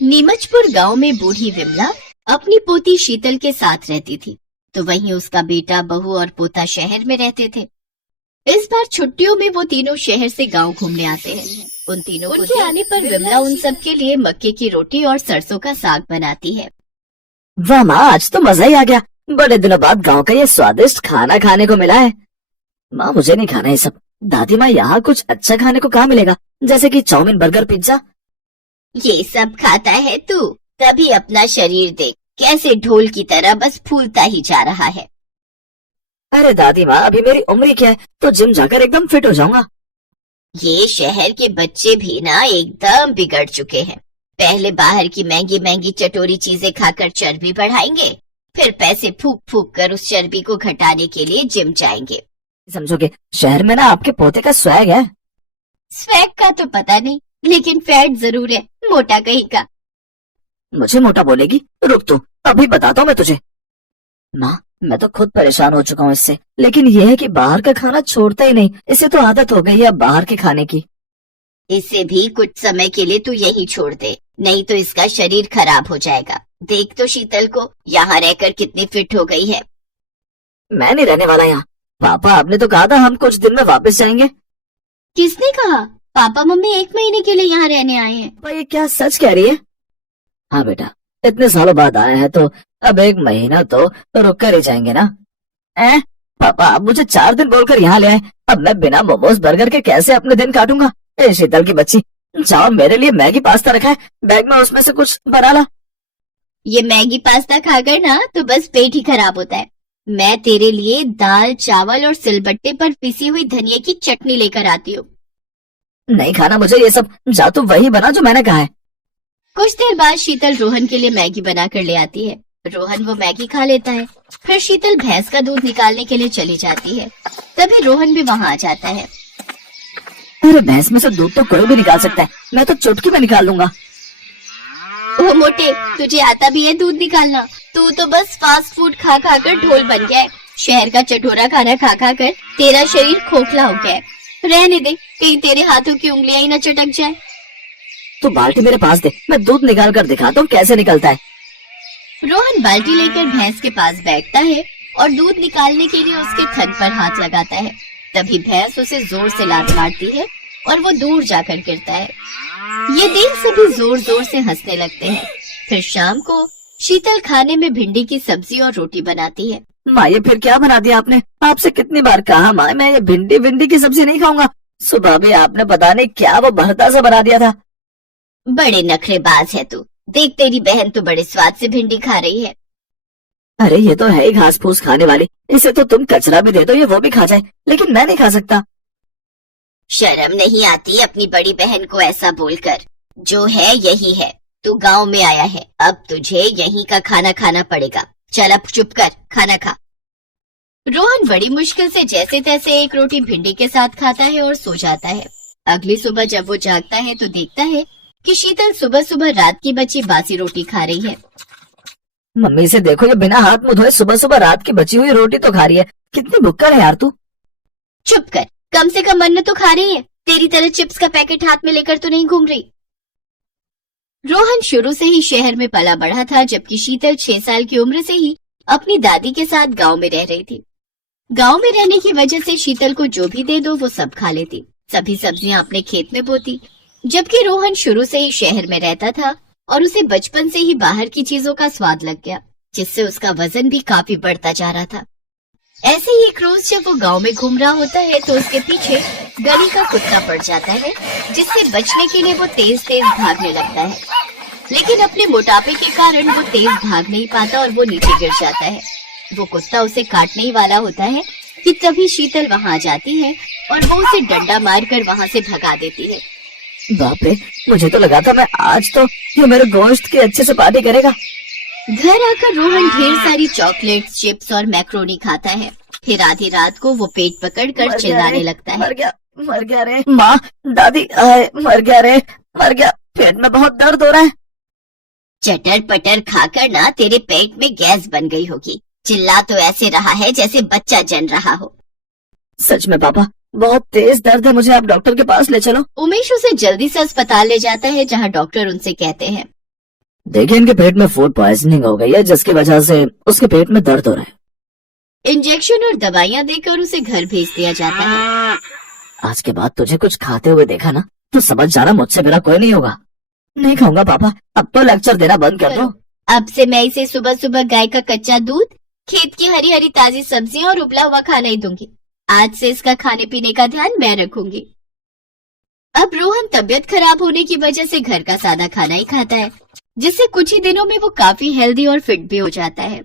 नीमचपुर गांव में बूढ़ी विमला अपनी पोती शीतल के साथ रहती थी, तो वहीं उसका बेटा, बहू और पोता शहर में रहते थे। इस बार छुट्टियों में वो तीनों शहर से गांव घूमने आते हैं। उन तीनों के आने पर विमला उन सब के लिए मक्के की रोटी और सरसों का साग बनाती है। वाह माँ, आज तो मजा ही आ गया। बड़े दिनों बाद गांव का ये स्वादिष्ट खाना खाने को मिला है। माँ, मुझे नहीं खाना ये सब। दादी माँ, यहाँ कुछ अच्छा खाने को कहाँ मिलेगा, जैसे कि चाउमीन, बर्गर, पिज्जा? ये सब खाता है तू? तभी अपना शरीर देख, कैसे ढोल की तरह बस फूलता ही जा रहा है। अरे दादी माँ, अभी मेरी उम्र ही क्या है, तो जिम जाकर एकदम फिट हो जाऊंगा। ये शहर के बच्चे भी ना एकदम बिगड़ चुके हैं। पहले बाहर की महंगी महंगी चटोरी चीजें खाकर चर्बी बढ़ाएंगे, फिर पैसे फूक फूक कर उस चर्बी को घटाने के लिए जिम जाएंगे। समझोगे, शहर में ना आपके पोते का स्वैग है। स्वैग का तो पता नहीं, लेकिन फैट जरूर है, मोटा कहीं का। मुझे मोटा बोलेगी? रुक तू, अभी बताता हूँ मैं तुझे। माँ, मैं तो खुद परेशान हो चुका हूँ इससे, लेकिन यह है कि बाहर का खाना छोड़ता ही नहीं। इसे तो आदत हो गई है अब बाहर के खाने की। इसे भी कुछ समय के लिए तू यही छोड़ दे, नहीं तो इसका शरीर खराब हो जाएगा। देख तो शीतल को, यहाँ रहकर कितनी फिट हो गई है। मैं नहीं रहने वाला यहाँ। पापा, आपने तो कहा था हम कुछ दिन में वापस जाएंगे। किसने कहा? पापा मम्मी 1 महीने के लिए यहाँ रहने आए हैं। पापा, ये क्या सच कह रही है? हाँ बेटा, इतने सालों बाद आए हैं तो अब 1 महीना तो रुक कर ही जाएंगे ना। पापा, आप मुझे 4 दिन बोलकर यहाँ ले आए। अब मैं बिना मोमोज बर्गर के कैसे अपने दिन काटूंगा? शीतल की बच्ची, जाओ, मेरे लिए मैगी पास्ता रखा है बैग में, उसमें से कुछ बना ला। ये मैगी पास्ता खाकर ना तो बस पेट ही खराब होता है। मैं तेरे लिए दाल, चावल और सिलबट्टे पर पिसी हुई धनिया की चटनी लेकर आती हूँ। नहीं खाना मुझे ये सब, जा तू वही बना जो मैंने कहा है। कुछ देर बाद शीतल रोहन के लिए मैगी बनाकर ले आती है। रोहन वो मैगी खा लेता है। फिर शीतल भैंस का दूध निकालने के लिए चली जाती है। तभी रोहन भी वहाँ आ जाता है। अरे, भैंस में से दूध तो कोई भी निकाल सकता है, मैं तो चुटकी में निकाल लूंगा। ओ मोटे, तुझे आता भी है दूध निकालना? तू तो बस फास्ट फूड खा खा कर ढोल बन गया है। शहर का चटोरा खाना खा खा कर तेरा शरीर खोखला हो गया है। रहने दे, कहीं तेरे हाथों की उंगलियां ही न चटक जाए। तू बाल्टी मेरे पास दे, मैं दूध निकाल कर दिखाता हूँ कैसे निकलता है। रोहन बाल्टी लेकर भैंस के पास बैठता है और दूध निकालने के लिए उसके थन पर हाथ लगाता है। तभी भैंस उसे जोर से लात मारती है और वो दूर जाकर गिरता है। ये देख सभी जोर जोर से हंसने लगते हैं। फिर शाम को शीतल खाने में भिंडी की सब्जी और रोटी बनाती है। माँ, ये फिर क्या बना दिया आपने? आपसे कितनी बार कहा माँ, मैं ये भिंडी की सब्जी नहीं खाऊंगा। सुबह भी आपने पता नहीं क्या वो भरता सा बना दिया था। बड़े नखरेबाज है तू। देख, तेरी बहन तो बड़े स्वाद से भिंडी खा रही है। अरे, ये तो है ही घास फूस खाने वाली, इसे तो तुम कचरा भी दे दो, ये वो भी खा जाए, लेकिन मैं नहीं खा सकता। शर्म नहीं आती अपनी बड़ी बहन को ऐसा बोलकर? जो है यही है। तू गांव में आया है, अब तुझे यहीं का खाना खाना पड़ेगा। चल अब चुप कर, खाना खा। रोहन बड़ी मुश्किल से जैसे तैसे एक रोटी भिंडी के साथ खाता है और सो जाता है। अगली सुबह जब वो जागता है तो देखता है कि शीतल सुबह सुबह रात की बची बासी रोटी खा रही है। मम्मी से देखो, ये बिना हाथ मुंह धोए सुबह सुबह रात की बची हुई रोटी तो खा रही है। कितनी भुक्कड़ है यार तू। चुप कर, कम से कम अन्न तो खा रही है। तेरी तरह चिप्स का पैकेट हाथ में लेकर तो नहीं घूम रही। रोहन शुरू से ही शहर में पला बढ़ा था, जबकि शीतल 6 साल की उम्र से ही अपनी दादी के साथ गांव में रह रही थी। गांव में रहने की वजह से शीतल को जो भी दे दो वो सब खा लेती, सभी सब्जियां अपने खेत में बोती। जबकि रोहन शुरू से ही शहर में रहता था और उसे बचपन से ही बाहर की चीजों का स्वाद लग गया, जिससे उसका वजन भी काफी बढ़ता जा रहा था। ऐसे ही एक रोज जब वो गांव में घूम रहा होता है तो उसके पीछे गली का कुत्ता पड़ जाता है, जिससे बचने के लिए वो तेज तेज भागने लगता है। लेकिन अपने मोटापे के कारण वो तेज भाग नहीं पाता और वो नीचे गिर जाता है। वो कुत्ता उसे काटने ही वाला होता है कि तभी शीतल वहाँ जाती है और वो उसे डंडा मारकर वहाँ से भगा देती है। बाप रे, मुझे तो लगा था मैं आज तो ये मेरे गोश्त की अच्छे से पार्टी करेगा। घर आकर रोहन ढेर सारी चॉकलेट्स, चिप्स और मैक्रोनी खाता है। फिर आधी रात को वो पेट पकड़कर चिल्लाने लगता है। मर गया रे माँ, दादी, मर गया, पेट में बहुत दर्द हो रहा है। चटर पटर खाकर ना तेरे पेट में गैस बन गई होगी। चिल्ला तो ऐसे रहा है जैसे बच्चा जन रहा हो। सच में पापा, बहुत तेज दर्द है, मुझे आप डॉक्टर के पास ले चलो। उमेश उसे जल्दी से अस्पताल ले जाता है, जहाँ डॉक्टर उनसे कहते हैं, देखिए इनके पेट में फूड पॉइजनिंग हो गई है, जिसकी वजह से उसके पेट में दर्द हो रहा है। इंजेक्शन और दवाइयाँ देकर उसे घर भेज दिया जाता है। आज के बाद तुझे कुछ खाते हुए देखा ना तो समझ जाना मुझसे मेरा कोई नहीं होगा। नहीं खाऊंगा पापा, अब तो लेक्चर देना बंद कर दो। अब से मैं इसे सुबह सुबह गाय का कच्चा दूध, खेत की हरी हरी ताजी सब्जियां और उबला हुआ खाना ही दूंगी। आज से इसका खाने पीने का ध्यान मैं रखूंगी। अब रोहन तबीयत खराब होने की वजह से घर का सादा खाना ही खाता है, जिससे कुछ ही दिनों में वो काफी हेल्दी और फिट भी हो जाता है।